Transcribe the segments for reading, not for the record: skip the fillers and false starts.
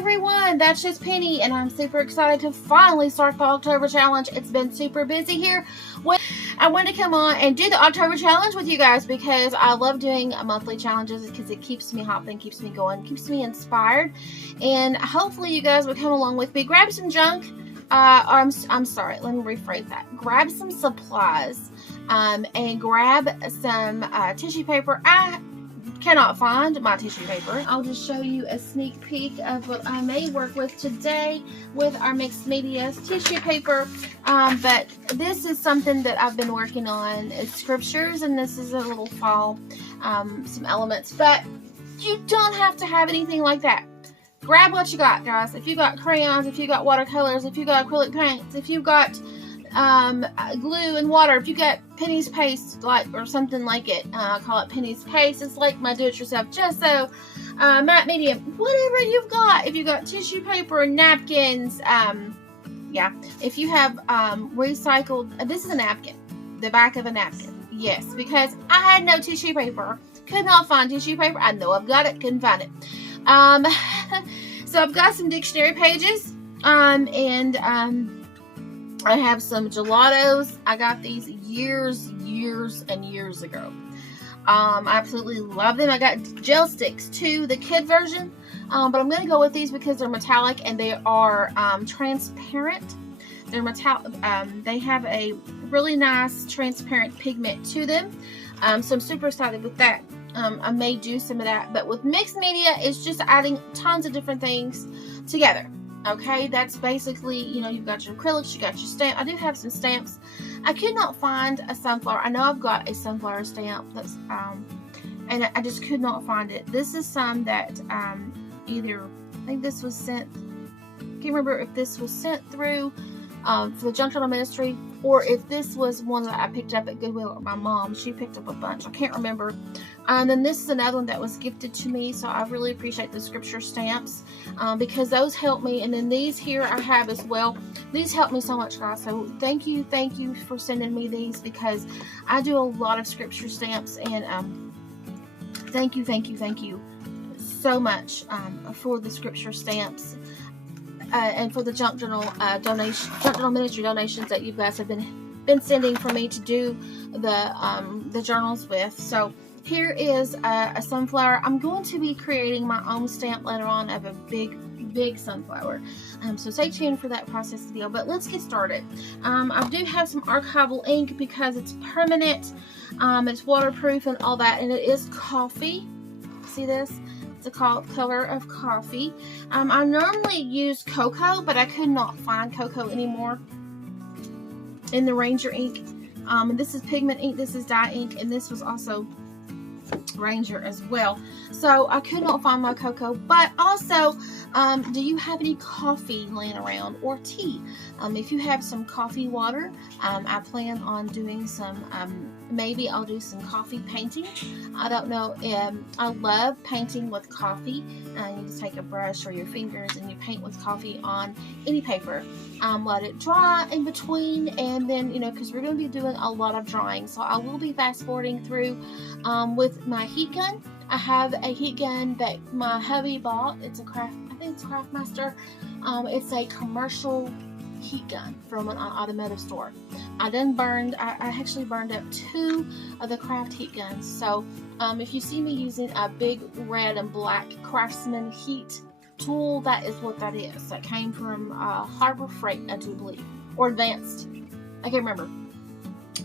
everyone, that's just Penny, and I'm super excited to finally start the October challenge. It's been super busy here. I want to come on and do the October challenge with you guys because I love doing monthly challenges because it keeps me hopping, keeps me going, keeps me inspired, and hopefully you guys will come along with me. Grab some junk, I'm sorry, let me rephrase that. Grab some supplies, and grab some tissue paper. I cannot find my tissue paper. I'll just show you a sneak peek of what I may work with today with our mixed media tissue paper. But this is something that I've been working on. It's scriptures, and this is a little fall, some elements. But you don't have to have anything like that. Grab what you got, guys. If you got crayons, if you got watercolors, if you got acrylic paints, if you got glue and water, if you got Penny's paste, like, or something like it, I call it Penny's paste. It's like my do-it-yourself gesso, matte medium, whatever you've got. If you got tissue paper and napkins, yeah, if you have recycled, this is a napkin, the back of a napkin, yes, because I had no tissue paper, could not find tissue paper. I know I've got it, couldn't find it. So I've got some dictionary pages, and I have some gelatos. I got these years and years ago. I absolutely love them. I got gel sticks too, the kid version, but I'm going to go with these because they're metallic and they are transparent. They're metallic. They have a really nice transparent pigment to them, so I'm super excited with that. I may do some of that, but with mixed media, it's just adding tons of different things together. Okay, that's basically, you know, you've got your acrylics, you got your stamp. I do have some stamps. I could not find a sunflower. I know I've got a sunflower stamp that's, and I just could not find it. This is some that, either, I think this was sent, I can't remember if this was sent through, for the Junk Journal Ministry, or if this was one that I picked up at Goodwill with my mom. She picked up a bunch. I can't remember. And then this is another one that was gifted to me, so I really appreciate the scripture stamps, because those help me. And then these here I have as well. These help me so much, guys. So thank you for sending me these, because I do a lot of scripture stamps, and thank you so much for the scripture stamps. And for the Junk Journal Ministry donations that you guys have been sending for me to do the journals with. So here is a sunflower. I'm going to be creating my own stamp later on of a big sunflower. So stay tuned for that process video. But let's get started. I do have some archival ink because it's permanent. It's waterproof and all that, and it is coffee. See this? It's a color of coffee. I normally use cocoa, but I could not find cocoa anymore in the Ranger ink. And this is pigment ink, this is dye ink, and this was also Ranger as well. So I could not find my cocoa. But also, do you have any coffee laying around, or tea? If you have some coffee water, I plan on doing some, maybe I'll do some coffee painting. I don't know. I love painting with coffee. You just take a brush or your fingers and you paint with coffee on any paper. Let it dry in between, and then, you know, because we're going to be doing a lot of drawing, so I will be fast forwarding through with my heat gun. I have a heat gun that my hubby bought. It's a I think it's Craftmaster. It's a commercial heat gun from an automotive store. I actually burned up 2 of the craft heat guns. So if you see me using a big red and black Craftsman heat tool, that is what that is. That came from Harbor Freight, I do believe, or Advanced. I can't remember.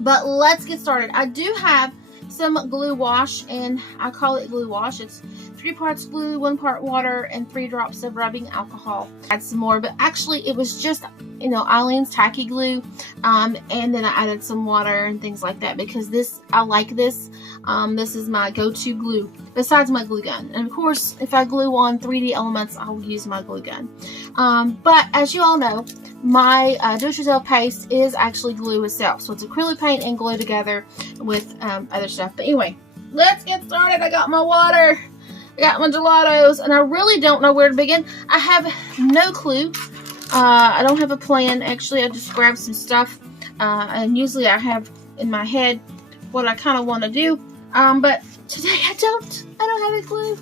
But let's get started. I do have some glue wash, and I call it glue wash. It's 3 parts glue, 1 part water, and 3 drops of rubbing alcohol. Add some more, but actually it was just, you know, Eileen's tacky glue, and then I added some water and things like that, because this, I like this. This is my go-to glue besides my glue gun. And of course, if I glue on 3D elements, I'll use my glue gun. But as you all know, my do-it-yourself paste is actually glue itself. So it's acrylic paint and glue together with other stuff. But anyway, let's get started. I got my water, I got my gelatos, and I really don't know where to begin. I have no clue. I don't have a plan. Actually, I just grabbed some stuff, and usually I have in my head what I kind of want to do. But today I don't have a clue.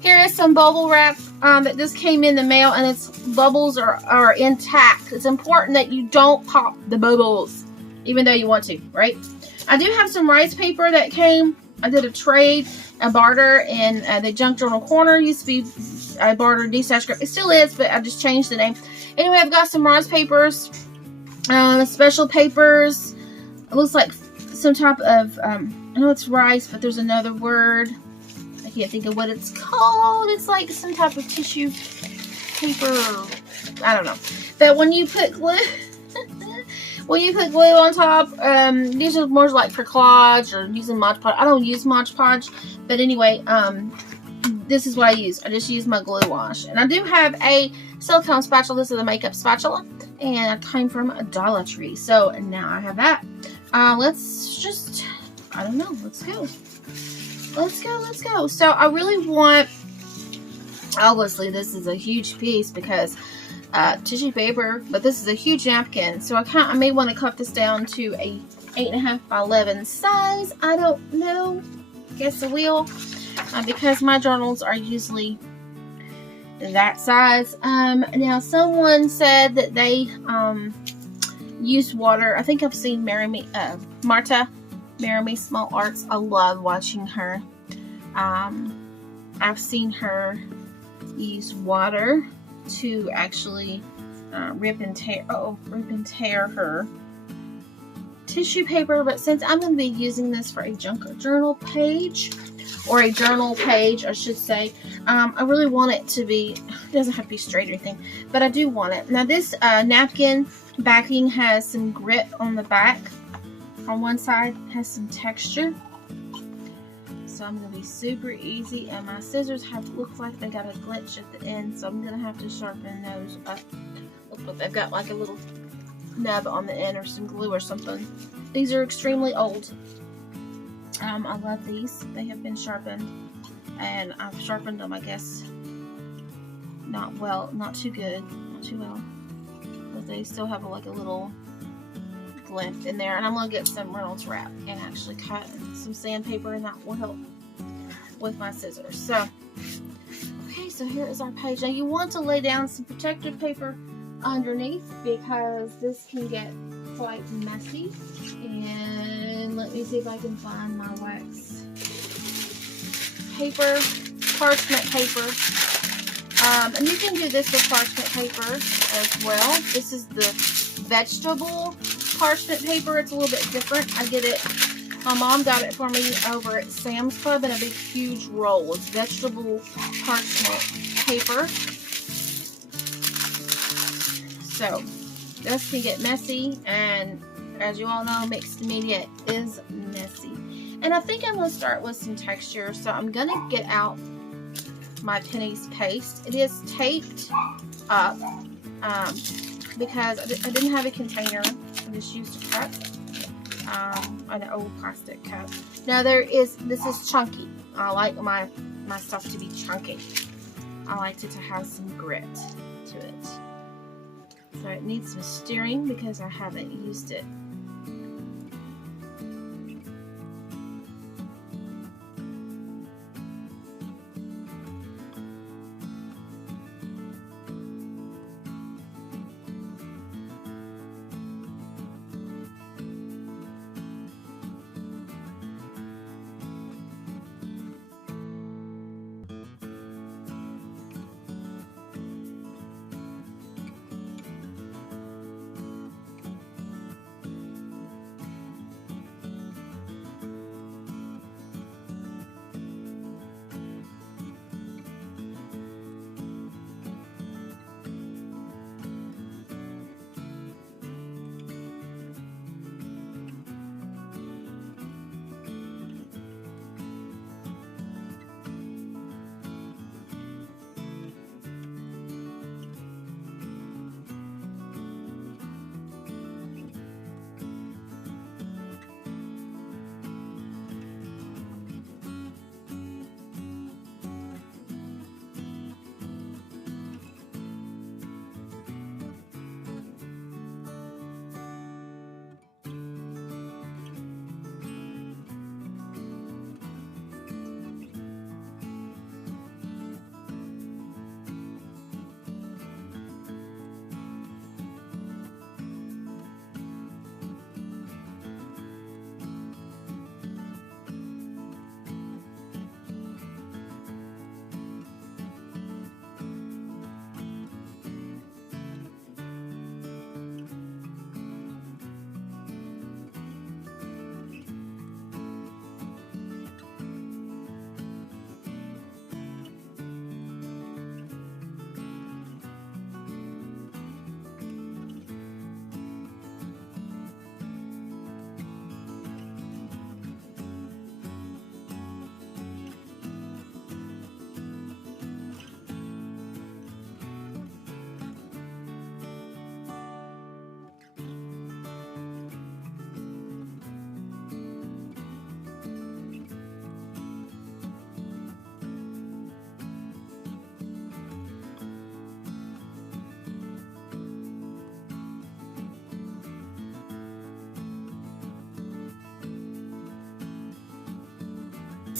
Here is some bubble wrap. that this came in the mail, and its bubbles are intact. It's important that you don't pop the bubbles, even though you want to, right? I do have some rice paper that came. I did a trade, a barter in the Junk Journal Corner. Used to be I bartered thatsjustpenny. It still is, but I just changed the name. Anyway, I've got some rice papers, special papers. It looks like some type of, I know it's rice, but there's another word. I can't think of what it's called. It's like some type of tissue paper. I don't know. But when you put glue, when you put glue on top, these are more like for collage or using Mod Podge. I don't use Mod Podge, but anyway, this is what I use. I just use my glue wash. And I do have a silicone spatula. This is a makeup spatula, and it came from a Dollar Tree. So now I have that. Let's just, I don't know, let's go. Let's go. So I really want, obviously this is a huge piece because tissue paper, but this is a huge napkin. So I may want to cut this down to a 8.5 by 11 size. I don't know. Guess I will. Because my journals are usually that size. Now someone said that they use water. I think I've seen Marta Marry Small Arts. I love watching her. I've seen her use water to actually rip and tear her tissue paper. But since I'm going to be using this for a junk journal page, or a journal page, I should say, I really want it to be, it doesn't have to be straight or anything, but I do want it. Now this napkin backing has some grit on the back. On one side has some texture. So I'm going to be super easy, and my scissors look like they got a glitch at the end, so I'm going to have to sharpen those up. Look like they've got like a little nub on the end or some glue or something. These are extremely old. I love these. They have been sharpened, and I've sharpened them, I guess, not too good, not too well, but they still have like a little glint in there. And I'm going to get some Reynolds wrap and actually cut some sandpaper, and that will help with my scissors. So, okay, so here is our page. Now you want to lay down some protective paper underneath because this can get quite messy. And let me see if I can find my wax paper, parchment paper. And you can do this with parchment paper as well. This is the vegetable parchment paper. It's a little bit different. I get it. My mom got it for me over at Sam's Club in a big, huge roll. It's vegetable parchment paper. So this can get messy, and as you all know, mixed media is messy. And I think I'm going to start with some texture. So I'm going to get out my Penny's paste. It is taped up because I didn't have a container. I just used a cup, an old plastic cup. Now this is chunky. I like my stuff to be chunky. I like it to have some grit to it. So it needs some stirring because I haven't used it.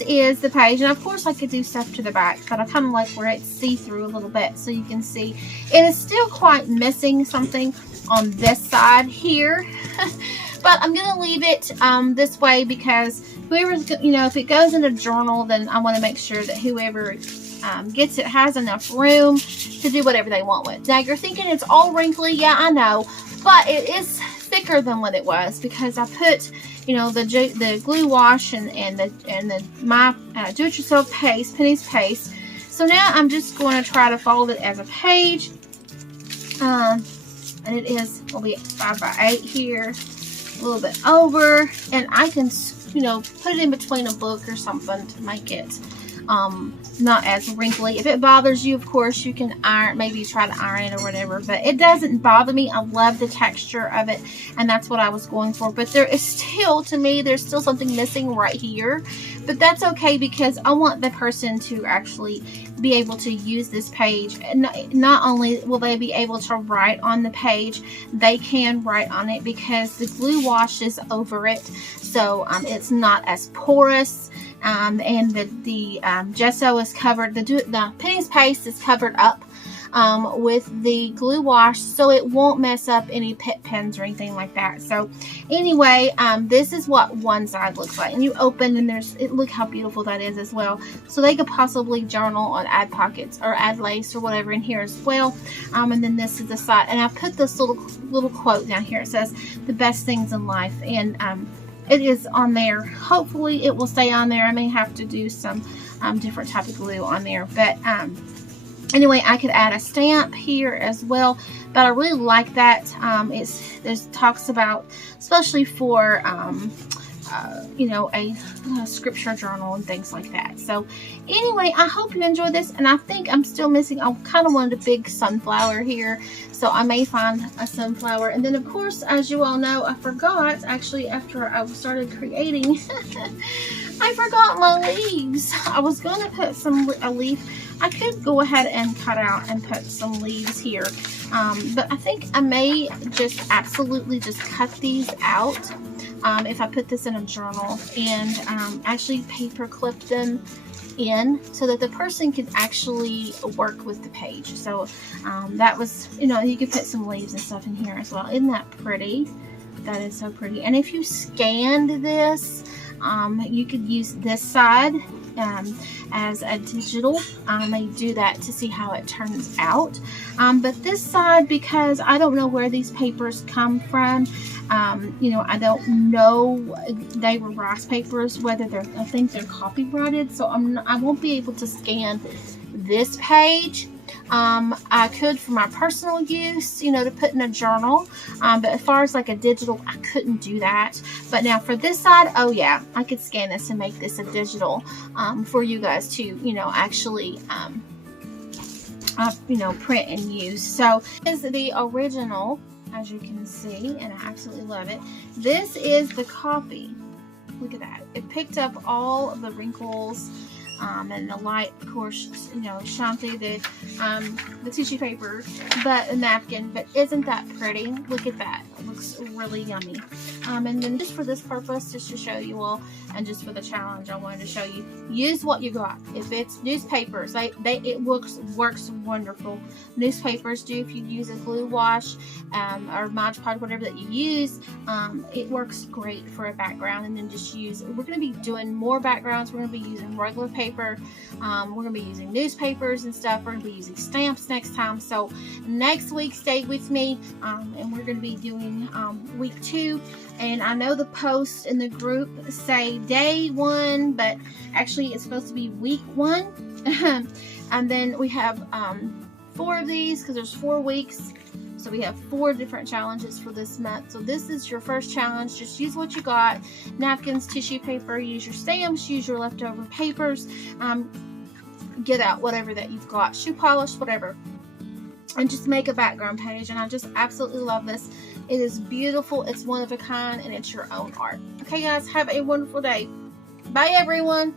is the page, and of course I could do stuff to the back, but I kind of like where it's see-through a little bit so you can see. It is still quite missing something on this side here, but I'm going to leave it this way because whoever's, you know, if it goes in a journal, then I want to make sure that whoever gets it has enough room to do whatever they want with. Now you're thinking it's all wrinkly. Yeah, I know, but it is thicker than what it was because I put, you know, the glue wash and my do-it-yourself paste, Penny's paste. So now I'm just going to try to fold it as a page, and it will be 5x8 here, a little bit over, and I can, you know, put it in between a book or something to make it not as wrinkly. If it bothers you, of course, you can iron, maybe try to iron it or whatever, but it doesn't bother me. I love the texture of it, and that's what I was going for. But there is still, to me, there's still something missing right here, but that's okay because I want the person to actually be able to use this page. Not only will they be able to write on the page, they can write on it because the glue wash is over it, so it's not as porous. And the gesso is covered, the Penny's paste is covered up with the glue wash, so it won't mess up any pit pens or anything like that. So anyway, this is what one side looks like, and you open and look how beautiful that is as well. So they could possibly journal or add pockets or add lace or whatever in here as well. And then this is the side, and I put this little quote down here. It says the best things in life, and it is on there. Hopefully it will stay on there. I may have to do some different type of glue on there, but anyway, I could add a stamp here as well, but I really like that. It talks about, especially for you know, a scripture journal and things like that. So anyway, I hope you enjoyed this, and I think I'm still missing, I kind of wanted a big sunflower here, so I may find a sunflower. And then of course, as you all know, I forgot, actually, after I started creating I forgot my leaves. I was going to put a leaf. I could go ahead and cut out and put some leaves here, but I think I may just absolutely just cut these out if I put this in a journal, and actually paper clip them in so that the person can actually work with the page. So that was, you know, you could put some leaves and stuff in here as well. Isn't that pretty? That is so pretty. And if you scanned this, you could use this side as a digital. I may do that to see how it turns out. But this side, because I don't know where these papers come from, you know, I don't know, they were rice papers, whether I think they're copyrighted, so I won't be able to scan this page. I could for my personal use, you know, to put in a journal, but as far as like a digital, I couldn't do that. But now for this side, oh yeah, I could scan this and make this a digital for you guys to, you know, actually you know, print and use. So this is the original, as you can see, and I absolutely love it. This is the copy. Look at that. It picked up all of the wrinkles and the light, of course, you know, shone through the tissue paper, but a napkin. But isn't that pretty? Look at that. It looks really yummy. And then just for this purpose, just to show you all, and just for the challenge, I wanted to show you, use what you got. If it's newspapers, it works wonderful. Newspapers do, if you use a glue wash or Mod Podge, whatever that you use, it works great for a background. And then just use, we're going to be doing more backgrounds. We're going to be using regular paper. We're going to be using newspapers and stuff. We're going to be using stamps next time. So next week, stay with me, and we're going to be doing week 2. And I know the posts in the group say day 1, but actually it's supposed to be week 1. And then we have 4 of these because there's 4 weeks. So we have 4 different challenges for this month. So this is your first challenge. Just use what you got. Napkins, tissue paper, use your stamps, use your leftover papers. Get out whatever that you've got. Shoe polish, whatever. And just make a background page. And I just absolutely love this. It is beautiful. It's one of a kind, and it's your own art. Okay, guys, have a wonderful day. Bye, everyone.